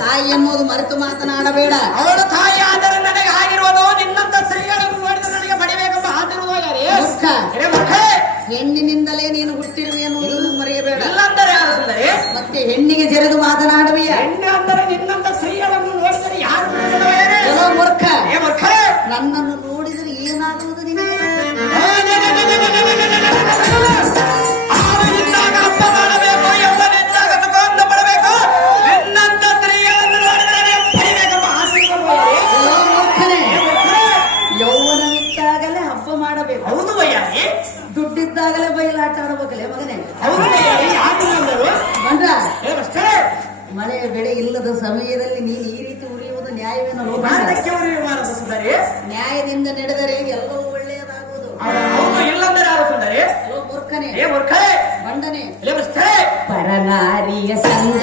ತಾಯಿ ಎನ್ನುವುದು ಮರೆತು ಮಾತನಾಡಬೇಡ. ಅವಳು ತಾಯಿ ಆದರೆ ನನಗೆ ಆಗಿರುವುದು ನಿನ್ನಂತ ಸ್ತ್ರೀಗಳನ್ನು ನೋಡಿದ್ರೆ ನನಗೆ ಪಡಿಬೇಕೆಂಬ ಆದಿರುವುದಾಗಲಿ. ಹೆಣ್ಣಿನಿಂದಲೇ ನೀನು ಹುಟ್ಟಿರುವೆ ಎನ್ನುವುದನ್ನು ಮರೆಯಬೇಡ. ಇಲ್ಲಂದರೆ ಯಾರು ಸುಂದರಿ? ಮತ್ತೆ ಹೆಣ್ಣಿಗೆ ಜರಿದು ಮಾತನಾಡುವೆಯ? ಹೆಣ್ಣು ಅಂದರೆ ನಿನ್ನಂತ ಸ್ತ್ರೀಗಳನ್ನು ನೋಡಿದರೆ ಯಾರು ಎಲ್ಲೋ ಮೂರ್ಖ. ಮೂರ್ಖ, ನನ್ನನ್ನು ನೋಡಿದರೆ ಏನಾಗುವುದು ನಿನಗೆ? ಹಬ್ಬ ಮಾಡಬೇಕು, ಯೌವನಿದ್ದಾಗ ಸುಖವನ್ನು ಪಡಬೇಕು, ನಿನ್ನಂತ ಸ್ತ್ರೀಗಳನ್ನು ನೋಡಿದರೆ ಪಡಿಬೇಕೆಂಬ ಎಲ್ಲೋ ಮೂರ್ಖನೇ, ಯೌವನವಿದ್ದಾಗಲೇ ಹಬ್ಬ ಮಾಡಬೇಕು. ಹೌದು ವಯ್ಯಾರಿ. ದುಡ್ಡಿದ್ದಾಗಲೇ ಬಯಲಾಟ ಆಡಬೇಕಲ್ಲೇ ಮಗನೇ? ಹೌದು ವಯ್ಯಾರಿ. ಬಂದ ಅಷ್ಟೇ ಮಳೆ ಬೆಳೆ ಇಲ್ಲದ ಸಮಯದಲ್ಲಿ ನೀನು ಈ ರೀತಿ ಉರಿಯುವುದು ನ್ಯಾಯವೇನೋ? ಸುಂದರಿ, ನ್ಯಾಯದಿಂದ ನಡೆದರೆ ಎಲ್ಲವೂ ಒಳ್ಳೆಯದಾಗುವುದು. ಹೌದು. ಇಲ್ಲಂದರೆ ಯಾರು ಸುಂದರಿ? ಮೂರ್ಖನೇ, ಮೂರ್ಖ, ಬಂಡನೆ, ಪರನಾರಿಯ ಸಂಗ